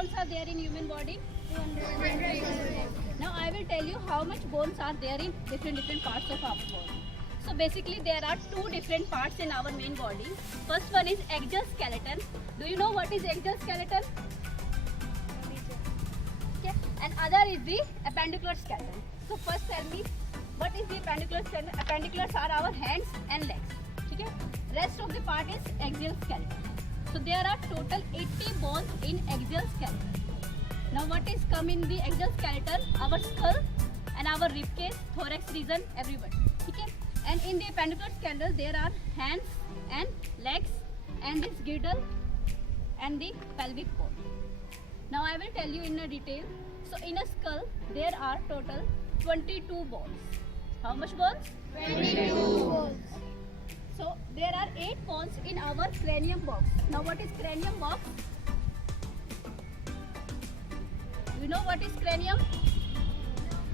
bones are there in human body? 200. Now I will tell you how much bones are there in different parts of our body. So basically there are two different parts in our main body. First one is axial skeleton. Do you know what is axial skeleton? Okay. And other is the appendicular skeleton. So first tell me, what is the appendicular skeleton? Appendiculars are our hands and legs. Okay. Rest of the part is axial skeleton. So there are total 80 bones in axial skeleton. Now what is come in the axial skeleton? Our skull and our rib cage, thorax region, everywhere. Okay. And in the appendicular skeleton there are hands and legs and this girdle and the pelvic bone. Now I will tell you in a detail. So in a skull there are total 22 bones. How much bones? 22 bones. So there are 8 bones in our cranium box. Now what is cranium box? You know what is cranium?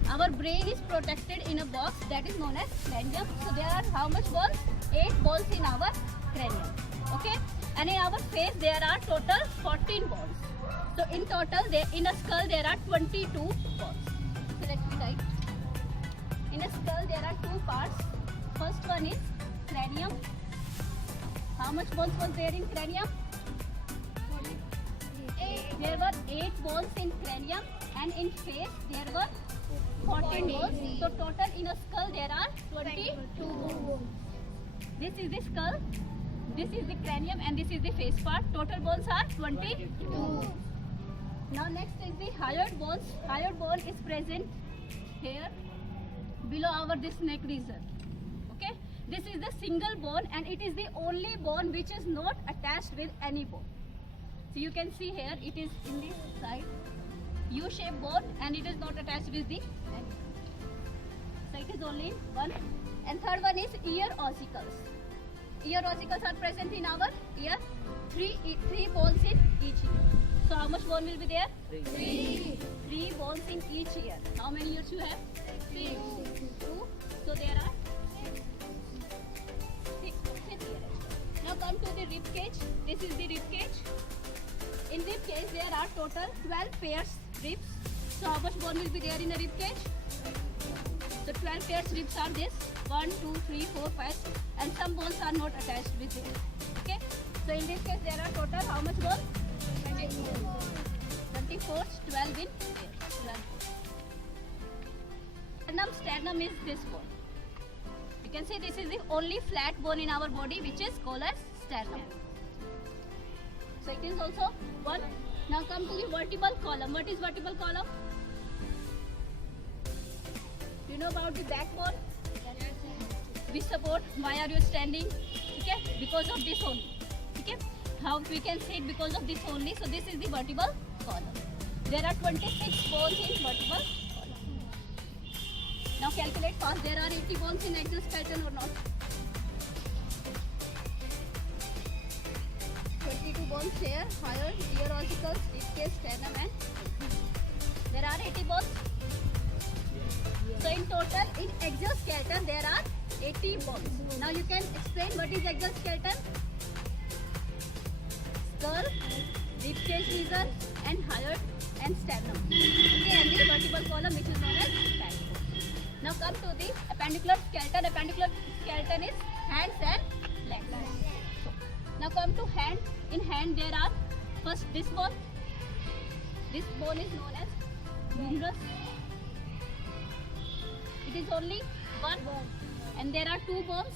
Our brain is protected in a box that is known as cranium. So there are how much bones? 8 bones in our cranium. Okay? And in our face there are total 14 bones. So in total in a skull there are 22 bones. So let me write. In a skull there are 2 parts. First one is cranium. How much bones was there in cranium? 8. There were 8 bones in cranium and in face there were 14 bones. So total in a skull there are 22 bones. This is the skull, this is the cranium and this is the face part. Total bones are 22. Now next is the hyoid bones. Hyoid bone is present here below our this neck region. Okay. This is the single bone and it is the only bone which is not attached with any bone. So you can see here it is in this side U-shaped bone and it is not attached with the any. So it is only one. And third one is ear ossicles. Ear ossicles are present in our ear. Three bones in each ear. So how much bone will be there? 3. 3 bones in each ear. How many ears you have? 6. 2. So there are 6 ears. Now come to the rib cage. This is the rib cage. In rib cage there are total 12 pairs ribs. So how much bone will be there in a rib cage? The 12 pairs ribs are this 1, 2, 3, 4, 5 and some bones are not attached with it. Okay. So in this case there are total how much bone? 24, 12 in here. Sternum is this bone. You can see this is the only flat bone in our body which is called as sternum. So it is also one. Now come to the vertebral column. What is vertebral column? Do you know about the backbone? We support. Why are you standing? Okay, because of this only. Okay, how we can say it because of this only. So this is the vertebral column. There are 26 bones in vertebral column. Now calculate fast. There are 80 bones in axial skeleton or not? 22 bones here, hyoid, ear ossicles, rib cage, sternum and there are 80 bones. So in total in axial skeleton there are 80 bones. Now you can explain what is axial skeleton? Skull, rib cage region and hyoid and sternum. Okay, and the vertebral column which is known as backbone. Now come to the appendicular skeleton. Appendicular skeleton is hands and legs. So, now come to hand. In hand there are first this bone. This bone is known as humerus. It is only one bone. And there are 2 bones.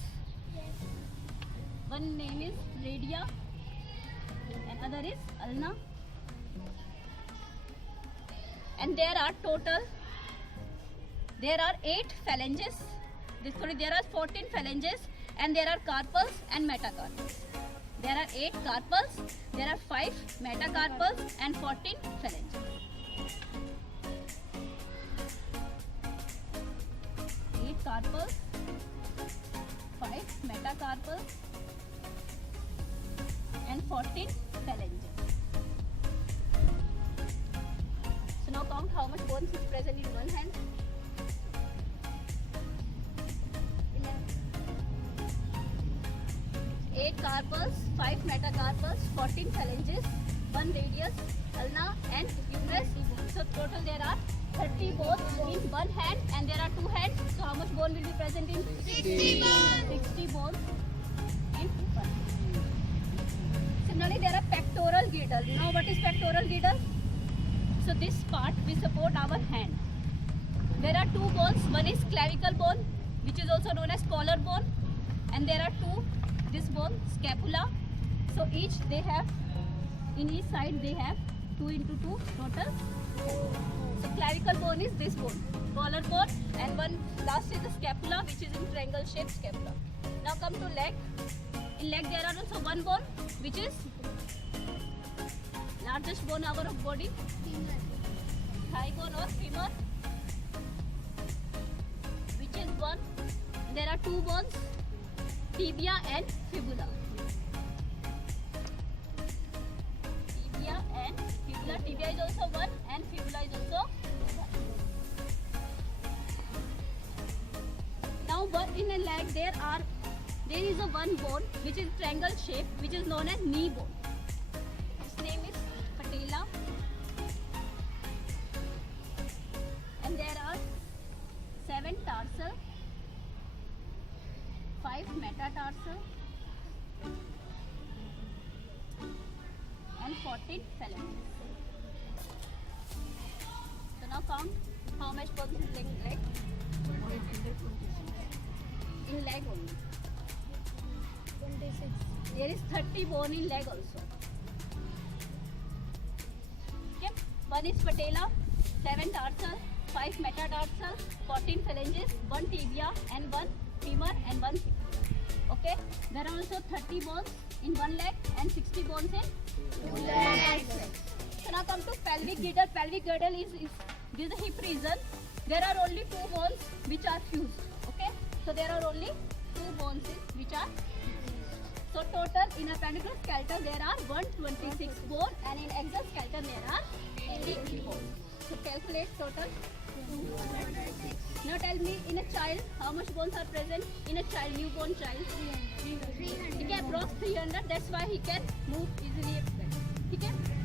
One name is radia and other is ulna. And there are 8 phalanges. There are 14 phalanges and there are carpals and metacarpals. There are 8 carpals, there are 5 metacarpals and 14 phalanges. 8 carpals, 5 metacarpals and 14 phalanges. So now count how much bones is present in one hand. 8 carpals, 5 metacarpals, 14 phalanges, 1 radius, ulna and humerus. So total there are 30 bones in one hand and there are two hands. So how much bone will be present in? 60 bones. 60 bones in one. Similarly, there are pectoral girdle. Now what is pectoral girdle? So this part we support our hand. There are two bones. One is clavicle bone, which is also known as collar bone, and there are two. This bone, scapula. So each they have, in each side they have 2 into 2 total. So clavicle bone is this bone, collar bone, and one last is the scapula, which is in triangle shaped scapula. Now come to leg. In leg there are also one bone, which is largest bone our body, thigh bone or femur, which is one. There are two bones, tibia and fibula. Tibia and fibula. Tibia is also one and fibula is also one. Now in a leg there is a one bone which is triangle shape, which is known as knee bone. Its name is patella. And there are 7 tarsal, 5 metatarsal and 14 phalanges. So now count how much bones in leg. In leg only. 26. There is 30 bone in leg also. Okay. One is patella, 7 tarsal, 5 metatarsal, 14 phalanges, 1 tibia and 1 femur and 1 fibula. Okay. There are also 30 bones in one leg and 60 bones in Two legs. So now come to pelvic girdle. Pelvic girdle is this is the hip region. There are only 2 bones which are fused. Okay. So there are only 2 bones which are fused. So total in appendicular skeleton there are 126 bones and in exoskeleton there are 80 bones. So calculate total. Now tell me, in a child how much bones are present in a child, newborn child? 300. ठीक है, approx 300. That's why he can move easily. ठीक है.